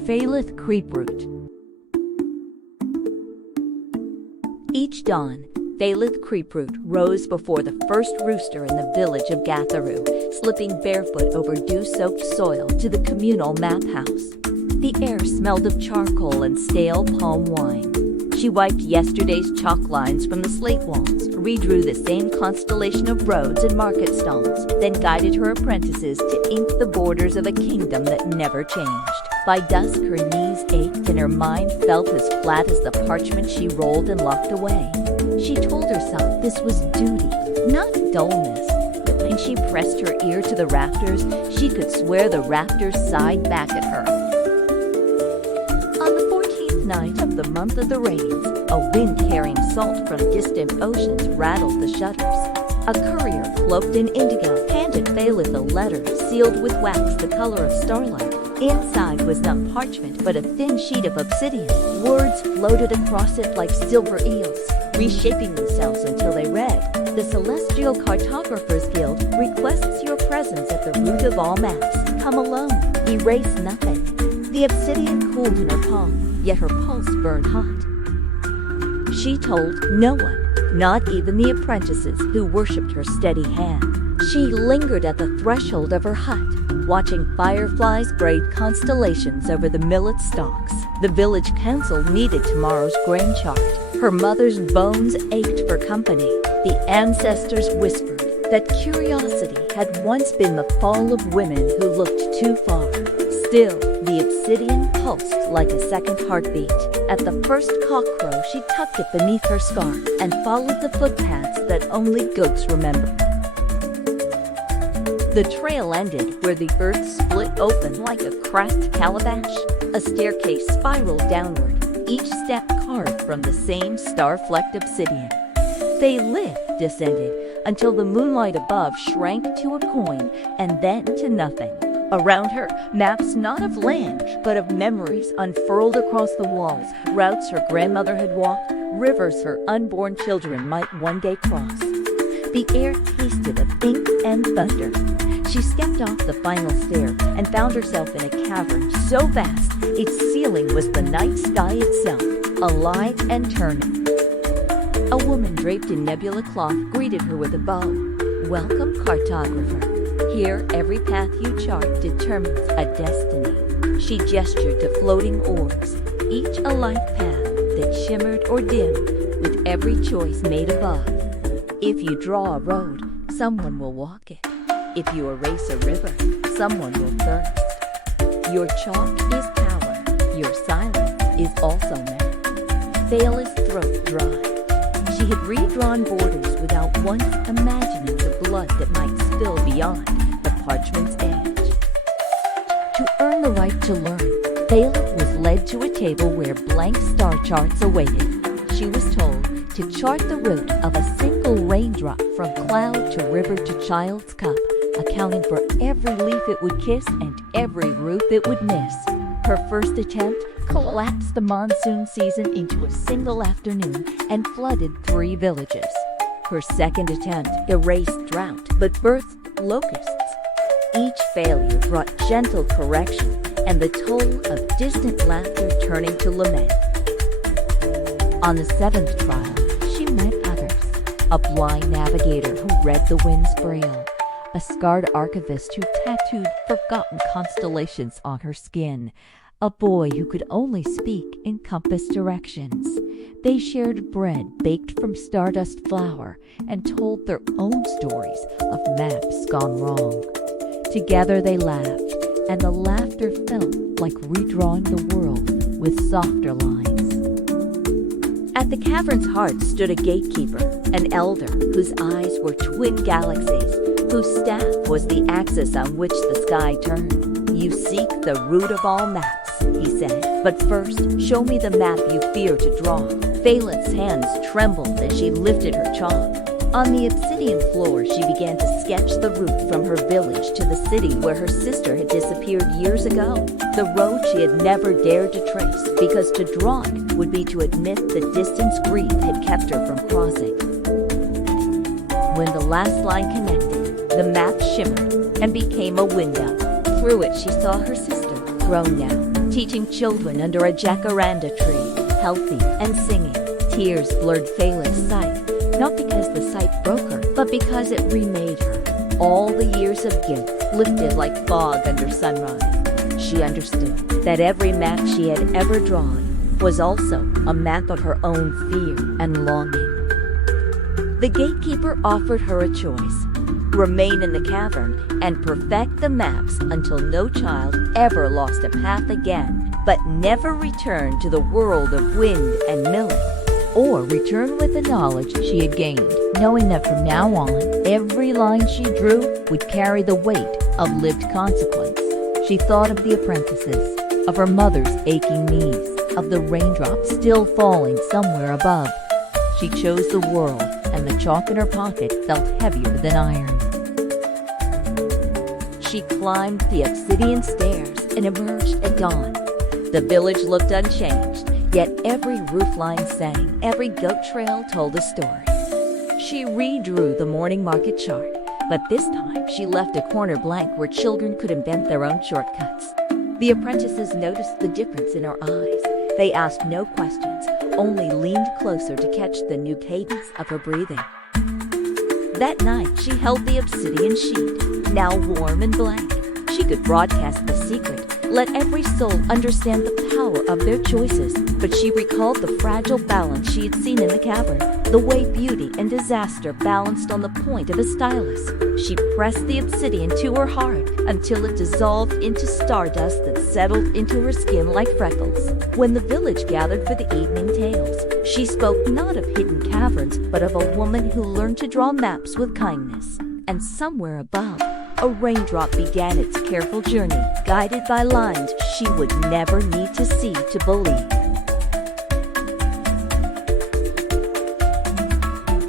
Faelith Creeperoot. Each dawn, Faelith Creeperoot rose before the first rooster in the village of Gatharu, slipping barefoot over dew-soaked soil to the communal map house. The air smelled of charcoal and stale palm wine. She wiped yesterday's chalk lines from the slate walls, redrew the same constellation of roads and market stalls, then guided her apprentices to ink the borders of a kingdom that never changed. By dusk, her knees ached and her mind felt as flat as the parchment she rolled and locked away. She told herself this was duty, not dullness. But when she pressed her ear to the rafters, she could swear the rafters sighed back at her. On the 14th night of the month of the rains, a wind carrying salt from distant oceans rattled the shutters. A courier cloaked in indigo handed Faelith a letter sealed with wax the color of starlight. Inside was not parchment, but a thin sheet of obsidian. Words floated across it like silver eels, reshaping themselves until they read, "The Celestial Cartographers Guild requests your presence at the root of all maps. Come alone. Erase nothing." The obsidian cooled in her palm, yet her pulse burned hot. She told no one, not even the apprentices who worshipped her steady hand. She lingered at the threshold of her hut, watching fireflies braid constellations over the millet stalks. The village council needed tomorrow's grain chart. Her mother's bones ached for company. The ancestors whispered that curiosity had once been the fall of women who looked too far. Still, the obsidian pulsed like a second heartbeat. At the first cockcrow, she tucked it beneath her scarf and followed the footpaths that only goats remember. The trail ended where the earth split open like a cracked calabash. A staircase spiraled downward, each step carved from the same star-flecked obsidian. Faelith descended until the moonlight above shrank to a coin and then to nothing. Around her, maps not of land, but of memories unfurled across the walls, routes her grandmother had walked, rivers her unborn children might one day cross. The air tasted of ink and thunder. She stepped off the final stair and found herself in a cavern so vast its ceiling was the night sky itself, alive and turning. A woman draped in nebula cloth greeted her with a bow. "Welcome, cartographer. Here, every path you chart determines a destiny." She gestured to floating orbs, each a life path that shimmered or dimmed with every choice made above. If you draw a road, someone will walk it. If you erase a river, someone will thirst. Your chalk is power. Your silence is also map. Faelith's throat dried. She had redrawn borders without once imagining the blood that might spill beyond the parchment's edge. To earn the right to learn, Faelith was led to a table where blank star charts awaited. She was told to chart the route of a single raindrop from cloud to river to child's cup, accounting for every leaf it would kiss and every roof it would miss. Her first attempt collapsed the monsoon season into a single afternoon and flooded 3 villages. Her second attempt erased drought but birthed locusts. Each failure brought gentle correction and the toll of distant laughter turning to lament. On the 7th trial, she met others. A blind navigator who read the wind's braille. A scarred archivist who tattooed forgotten constellations on her skin. A boy who could only speak in compass directions. They shared bread baked from stardust flour and told their own stories of maps gone wrong. Together they laughed, and the laughter felt like redrawing the world with softer lines. At the cavern's heart stood a gatekeeper, an elder whose eyes were twin galaxies, whose staff was the axis on which the sky turned. "You seek the root of all maps," he said, "but first show me the map you fear to draw." Faelith's hands trembled as she lifted her chalk. On the obsidian floor, she began to sketch the route from her village to the city where her sister had disappeared years ago. The road she had never dared to trace, because to draw it would be to admit the distance grief had kept her from crossing. When the last line connected, the map shimmered and became a window. Through it, she saw her sister, grown now, teaching children under a jacaranda tree, healthy and singing. Tears blurred Faelith's sight, not because the sight broke her, but because it remade her. All the years of guilt lifted like fog under sunrise. She understood that every map she had ever drawn was also a map of her own fear and longing. The gatekeeper offered her a choice: remain in the cavern and perfect the maps until no child ever lost a path again, but never return to the world of wind and millet, or return with the knowledge she had gained, knowing that from now on, every line she drew would carry the weight of lived consequence. She thought of the apprentices, of her mother's aching knees, of the raindrops still falling somewhere above. She chose the world, and the chalk in her pocket felt heavier than iron. She climbed the obsidian stairs and emerged at dawn. The village looked unchanged, yet every roofline sang, every goat trail told a story. She redrew the morning market chart, but this time she left a corner blank where children could invent their own shortcuts. The apprentices noticed the difference in her eyes. They asked no questions, only leaned closer to catch the new cadence of her breathing. That night she held the obsidian sheet, now warm and blank. She could broadcast the secret, let every soul understand the power of their choices. But she recalled the fragile balance she had seen in the cavern, the way beauty and disaster balanced on the point of a stylus. She pressed the obsidian to her heart until it dissolved into stardust that settled into her skin like freckles. When the village gathered for the evening tales, she spoke not of hidden caverns, but of a woman who learned to draw maps with kindness. And somewhere above, a raindrop began its careful journey, guided by lines she would never need to see to believe.